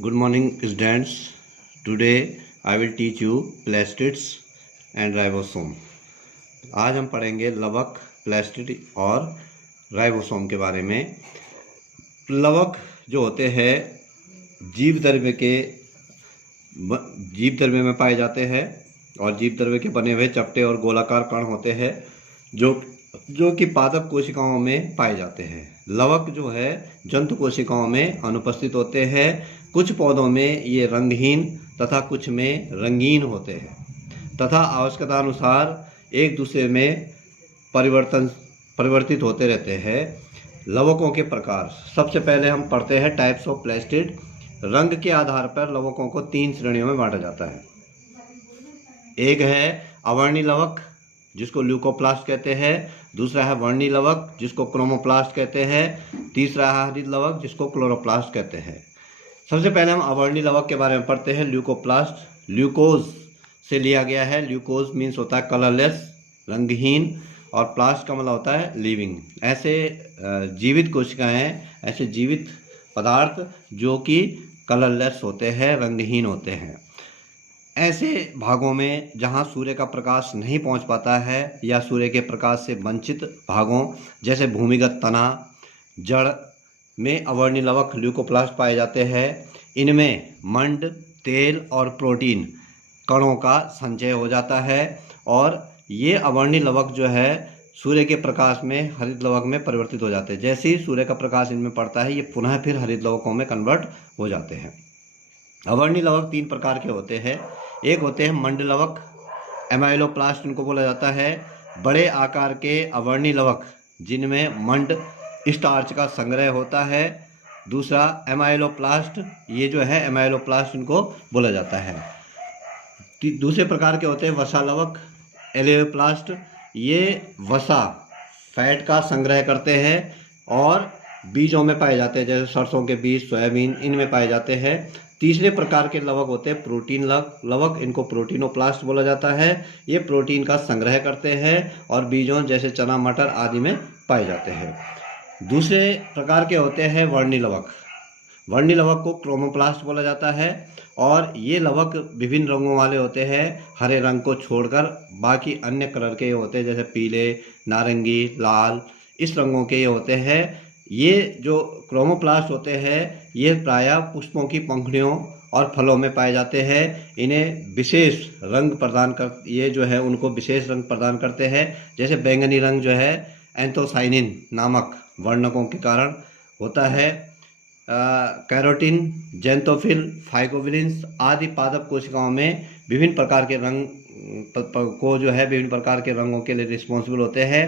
Good morning, students. Today I will teach you plastids and ribosome. आज हम पढ़ेंगे लवक, plastid और राइबोसोम के बारे में। लवक जो होते हैं जीव द्रव्य में पाए जाते हैं और जीव द्रव्य के बने हुए चपटे और गोलाकार कण होते हैं जो कि पादप कोशिकाओं में पाए जाते हैं। लवक जो है जंतु कोशिकाओं में अनुपस्थित होते हैं। कुछ पौधों में ये रंगहीन तथा कुछ में रंगीन होते हैं तथा आवश्यकतानुसार एक दूसरे में परिवर्तित होते रहते हैं। लवकों के प्रकार, सबसे पहले हम पढ़ते हैं टाइप्स ऑफ प्लास्टिड। रंग के आधार पर लवकों को 3 श्रेणियों में बांटा जाता है। एक है अवर्णी लवक जिसको ल्यूकोप्लास्ट कहते हैं, दूसरा है वर्णी लवक जिसको क्रोमोप्लास्ट कहते हैं, तीसरा है हरित लवक जिसको क्लोरोप्लास्ट कहते हैं। सबसे पहले हम अवर्णी लवक के बारे में पढ़ते हैं। ल्यूकोप्लास्ट ल्यूकोज से लिया गया है। ल्यूकोज मीन्स होता है कलरलेस, रंगहीन, और प्लास्ट का मतलब होता है लिविंग। ऐसे जीवित कोशिकाएं, ऐसे जीवित पदार्थ जो कि कलरलेस होते हैं, रंगहीन होते हैं। ऐसे भागों में जहां सूर्य का प्रकाश नहीं पहुंच पाता है या सूर्य के प्रकाश से वंचित भागों जैसे भूमिगत तना, जड़ में अवर्णी लवक ल्यूकोप्लास्ट पाए जाते हैं। इनमें मंड, तेल और प्रोटीन कणों का संचय हो जाता है और ये अवर्णी लवक जो है सूर्य के प्रकाश में हरित लवक में परिवर्तित हो जाते हैं। जैसे ही सूर्य का प्रकाश इनमें पड़ता है ये पुनः फिर हरित लवकों में कन्वर्ट हो जाते हैं। अवर्णी लवक 3 प्रकार के होते हैं। एक होते हैं मंड लवक, एमाइलोप्लास्ट इनको बोला जाता है। बड़े आकार के अवर्णी लवक जिनमें मंड स्टार्च का संग्रह होता है। दूसरा एमाइलोप्लास्ट, ये जो है एमाइलोप्लास्ट इनको बोला जाता है। दूसरे प्रकार के होते हैं वसा लवक, एलेयोप्लास्ट, ये वसा फैट का संग्रह करते हैं और बीजों में पाए जाते हैं, जैसे सरसों के बीज, सोयाबीन, इनमें पाए जाते हैं। तीसरे प्रकार के लवक होते हैं प्रोटीन लवक, इनको प्रोटीनोप्लास्ट बोला जाता है। ये प्रोटीन का संग्रह करते हैं और बीजों जैसे चना, मटर आदि में पाए जाते हैं। दूसरे प्रकार के होते हैं वर्णी लवक। वर्णी लवक को क्रोमोप्लास्ट बोला जाता है और ये लवक विभिन्न रंगों वाले होते हैं। हरे रंग को छोड़कर बाकी अन्य कलर के होते हैं, जैसे पीले, नारंगी, लाल, इस रंगों के ये होते हैं। ये जो क्रोमोप्लास्ट होते हैं ये प्रायः पुष्पों की पंखुड़ियों और फलों में पाए जाते हैं। इन्हें विशेष रंग प्रदान ये जो है उनको विशेष रंग प्रदान करते हैं। जैसे बैंगनी रंग जो है एंथोसाइनिन नामक वर्णकों के कारण होता है। कैरोटीन, जेंथोफिल, फाइकोबिलिन्स आदि पादप कोशिकाओं में विभिन्न प्रकार के रंग को जो है विभिन्न प्रकार के रंगों के लिए रिस्पॉन्सिबल होते हैं।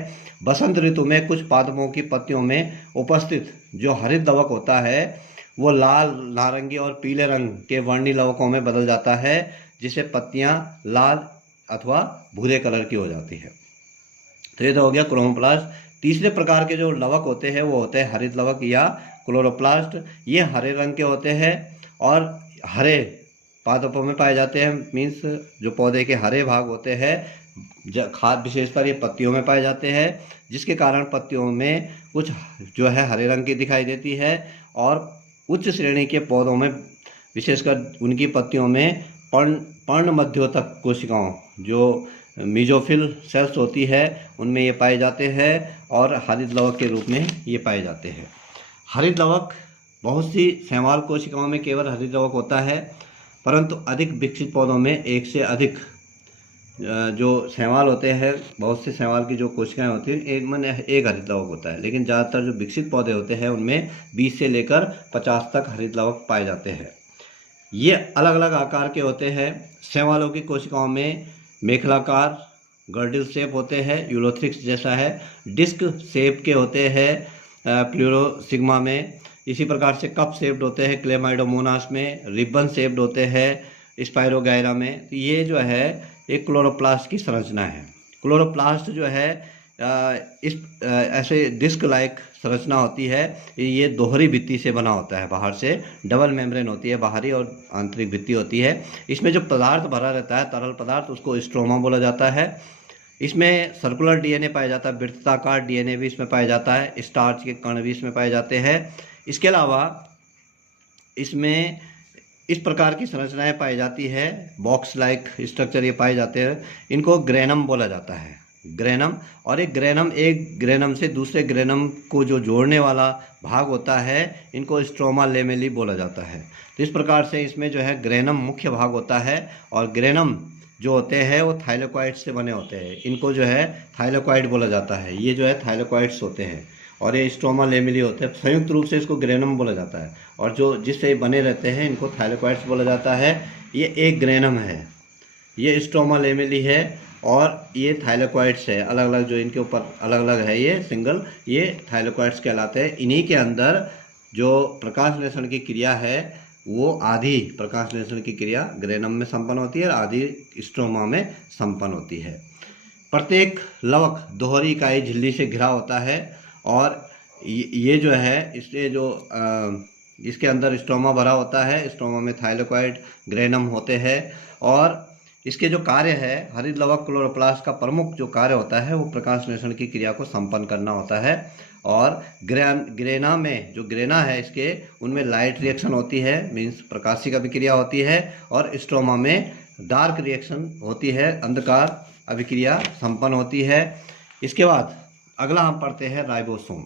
बसंत ऋतु में कुछ पादपों की पत्तियों में उपस्थित जो हरित लवक होता है वो लाल, नारंगी और पीले रंग के वर्णी लवकों में बदल जाता है, जिससे पत्तियां लाल अथवा भूरे कलर की हो जाती है। तो ये तो हो गया क्रोमोप्लास्ट। तीसरे प्रकार के जो लवक होते हैं वो होते हैं हरित लवक या क्लोरोप्लास्ट। ये हरे रंग के होते हैं और हरे पादपों में पाए जाते हैं। मीन्स जो पौधे के हरे भाग होते हैं खाद विशेषकर ये पत्तियों में पाए जाते हैं, जिसके कारण पत्तियों में कुछ जो है हरे रंग की दिखाई देती है। और उच्च श्रेणी के पौधों में विशेषकर उनकी पत्तियों में पर्ण मध्योतक कोशिकाओं जो मीजोफिल सेल्स होती है उनमें ये पाए जाते हैं और हरित लवक के रूप में ये पाए जाते हैं। हरित लवक बहुत सी शैवाल कोशिकाओं में केवल हरित लवक होता है, परंतु अधिक विकसित पौधों में एक से अधिक जो शैवाल होते हैं, बहुत से शैवाल की जो कोशिकाएं होती हैं एक हरित लवक होता है। लेकिन ज़्यादातर जो विकसित पौधे होते हैं उनमें 20 से लेकर 50 तक हरित लवक पाए जाते हैं। ये अलग अलग आकार के होते हैं। शैवालों की कोशिकाओं में मेखलाकार गर्डिल शेप होते हैं, यूलोथ्रिक्स जैसा है। डिस्क शेप के होते हैं प्लूरोसिग्मा में। इसी प्रकार से कप शेप्ड होते हैं क्लेमाइडोमोनास में। रिबन शेप्ड होते हैं स्पाइरोगायरा में। तो ये जो है एक क्लोरोप्लास्ट की संरचना है। क्लोरोप्लास्ट जो है ऐसे डिस्क लाइक संरचना होती है। ये दोहरी भित्ति से बना होता है, बाहर से डबल मेम्ब्रेन होती है, बाहरी और आंतरिक भित्ति होती है। इसमें जो पदार्थ भरा रहता है, तरल पदार्थ, उसको स्ट्रोमा बोला जाता है। इसमें सर्कुलर डीएनए पाया जाता है, वृत्ताकार डीएनए भी इसमें पाया जाता है, स्टार्च के कण भी इसमें पाए जाते हैं। इसके अलावा इसमें इस प्रकार की संरचनाएं पाई जाती है, बॉक्स लाइक स्ट्रक्चर ये पाए जाते हैं। इनको ग्रेनम बोला जाता है, ग्रेनम। और एक ग्रेनम से दूसरे ग्रेनम को जो जोड़ने वाला भाग होता है, इनको स्ट्रोमा लेमेली बोला जाता है। तो इस प्रकार से इसमें जो है ग्रेनम मुख्य भाग होता है, और ग्रेनम जो होते हैं वो थाइलेकोइड से बने होते हैं। इनको जो है थाइलेकोइड बोला जाता है। ये जो है थाइलेकोइड्स होते हैं, और ये स्ट्रोमा लेमेली होते हैं। संयुक्त रूप से इसको ग्रेनम बोला जाता है, और जो जिससे बने रहते हैं इनको थाइलेकोइड्स बोला जाता है। ये एक ग्रेनम है, ये स्ट्रोमा लेमेली है, और ये थाइलेकोइड्स है। अलग अलग जो इनके ऊपर अलग अलग है, ये सिंगल, ये थाइलेकोइड्स कहलाते हैं। इन्हीं के अंदर जो प्रकाश संश्लेषण की क्रिया है, वो आधी प्रकाश संश्लेषण की क्रिया ग्रेनम में संपन्न होती है और आधी स्ट्रोमा में संपन्न होती है। प्रत्येक लवक दोहरी इकाई झिल्ली से घिरा होता है, और ये जो है इससे जो इसके अंदर स्ट्रोमा भरा होता है। स्ट्रोमा में थाइलेकोइड ग्रेनम होते हैं, और इसके जो कार्य है, हरित लवक क्लोरोप्लास्ट का प्रमुख जो कार्य होता है वो प्रकाश संश्लेषण की क्रिया को संपन्न करना होता है। और ग्रेना में जो ग्रेना है इसके, उनमें लाइट रिएक्शन होती है, मीन्स प्रकाशिक अभिक्रिया होती है, और स्ट्रोमा में डार्क रिएक्शन होती है, अंधकार अभिक्रिया संपन्न होती है। इसके बाद अगला हम पढ़ते हैं राइबोसोम।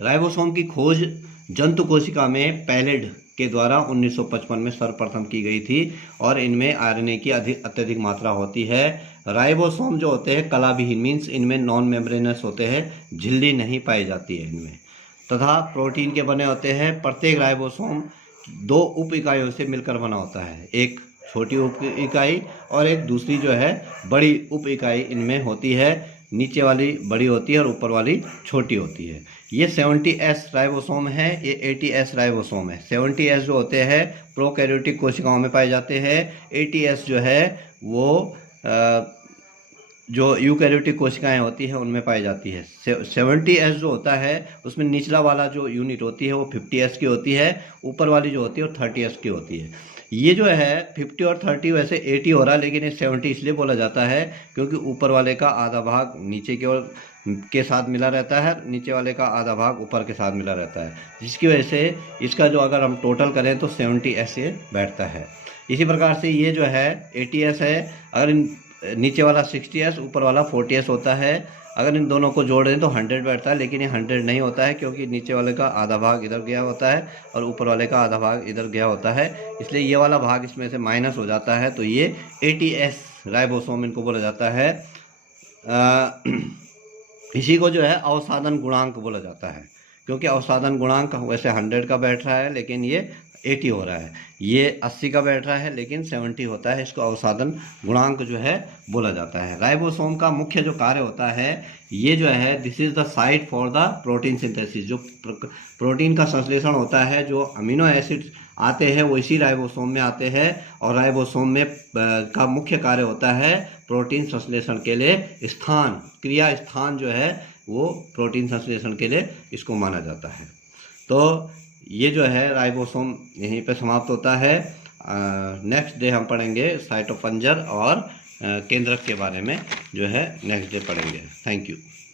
राइबोसोम की खोज जंतु कोशिका में पैलेड के द्वारा 1955 में सर्वप्रथम की गई थी, और इनमें आरएनए की अत्यधिक मात्रा होती है। राइबोसोम जो होते हैं कलाविहीन, मीन्स इनमें नॉन मेम्ब्रेनस होते हैं, झिल्ली नहीं पाई जाती है इनमें, तथा प्रोटीन के बने होते हैं। प्रत्येक राइबोसोम 2 उप इकाइयों से मिलकर बना होता है, एक छोटी उप इकाई और एक दूसरी जो है बड़ी उप इकाई इनमें होती है। नीचे वाली बड़ी होती है और ऊपर वाली छोटी होती है। ये 70S राइबोसोम है, ये 80S राइबोसोम है। 70S जो होते हैं प्रोकैरियोटिक कोशिकाओं में पाए जाते हैं। 80S जो है वो जो यूकैरियोटिक कोशिकाएं होती हैं उनमें पाई जाती है। 70S जो होता है उसमें निचला वाला जो यूनिट होती है वो 50S की होती है, ऊपर वाली जो होती है वो 30S की होती है। ये जो है 50 और 30 वैसे 80 हो रहा है, लेकिन ये 70 इसलिए बोला जाता है क्योंकि ऊपर वाले का आधा भाग नीचे की ओर के साथ मिला रहता है, नीचे वाले का आधा भाग ऊपर के साथ मिला रहता है, जिसकी वजह से इसका जो अगर हम टोटल करें तो 70S ये बैठता है। इसी प्रकार से ये जो है 80S है। अगर नीचे वाला 60S, ऊपर वाला 40S होता है। अगर इन दोनों को जोड़ दें तो 100 बैठता है, लेकिन ये 100 नहीं होता है क्योंकि नीचे वाले का आधा भाग इधर गया होता है और ऊपर वाले का आधा भाग इधर गया होता है, इसलिए ये वाला भाग इसमें से माइनस हो जाता है। तो ये 80S राइबोसोम इनको बोला जाता है। इसी को जो है अवसादन गुणांक बोला जाता है, क्योंकि अवसादन गुणांक वैसे 100 का बैठ रहा है लेकिन ये 80 हो रहा है। ये 80 का बैठ रहा है लेकिन 70 होता है, इसको अवसादन गुणांक जो है बोला जाता है। राइबोसोम का मुख्य जो कार्य होता है, ये जो है this is the site for the protein synthesis. जो प्रोटीन का संश्लेषण होता है, जो अमीनो एसिड्स आते हैं वो इसी राइबोसोम में आते हैं, और राइबोसोम में का मुख्य कार्य होता है प्रोटीन संश्लेषण के लिए स्थान, क्रिया स्थान जो है वो प्रोटीन संश्लेषण के लिए इसको माना जाता है। तो ये जो है राइबोसोम यहीं पे समाप्त होता है। नेक्स्ट डे हम पढ़ेंगे साइटोपंजर और केंद्रक के बारे में जो है नेक्स्ट डे पढ़ेंगे। Thank you.